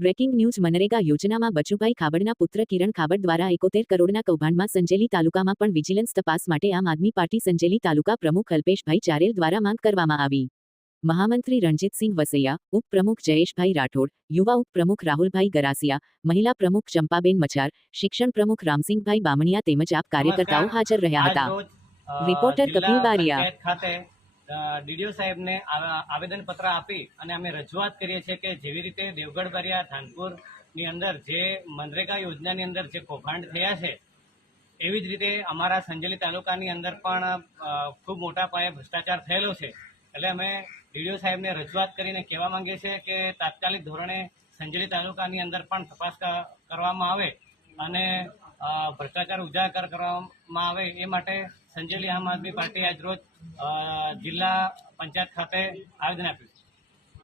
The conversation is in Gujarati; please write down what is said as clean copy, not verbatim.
બ્રેકિંગ ન્યૂઝ મનરેગા યોજનામાં બચુભાઈ ખાબડના પુત્ર કિરણ ખાબડ દ્વારા 71 કરોડના કૌભાંડમાં સંજેલી તાલુકામાં પણ વિજિલન્સ તપાસ માટે આમ આદમી પાર્ટી સંજેલી તાલુકા પ્રમુખ અલ્પેશભાઈ ચારેલ દ્વારા માંગ કરવામાં આવી। મહામંત્રી રણજીતસિંહ વસૈયા, ઉપપ્રમુખ જયેશભાઈ રાઠોડ, યુવા ઉપપ્રમુખ રાહુલભાઈ ગરાસિયા, મહિલા પ્રમુખ ચંપાબેન મચાર, શિક્ષણ પ્રમુખ રામસિંહભાઈ બામણિયા તેમજ આપ કાર્યકર્તાઓ હાજર રહ્યા હતા। રિપોર્ટર કપિલ બારિયા। ડીડીઓ સાહેબને આવેદનપત્ર આપી અને અમે રજૂઆત કરીએ છીએ કે જેવી રીતે દેવગઢ બારિયા ધાનપુરની અંદર જે મનરેગા યોજનાની અંદર જે કૌભાંડ થયા છે એવી જ રીતે અમારા સંજેલી તાલુકાની અંદર પણ ખૂબ મોટા પાયે ભ્રષ્ટાચાર થયેલો છે। એટલે અમે ડીડીઓ સાહેબને રજૂઆત કરીને કહેવા માંગીએ છીએ કે તાત્કાલિક ધોરણે સંજેલી તાલુકાની અંદર પણ તપાસ કરવામાં આવે અને ભ્રષ્ટાચાર ઉજાગર કરવામાં આવે એ માટે સંજેલી આમ આદમી પાર્ટી આજરોજ જિલ્લા પંચાયત ખાતે આવેદન આપ્યું।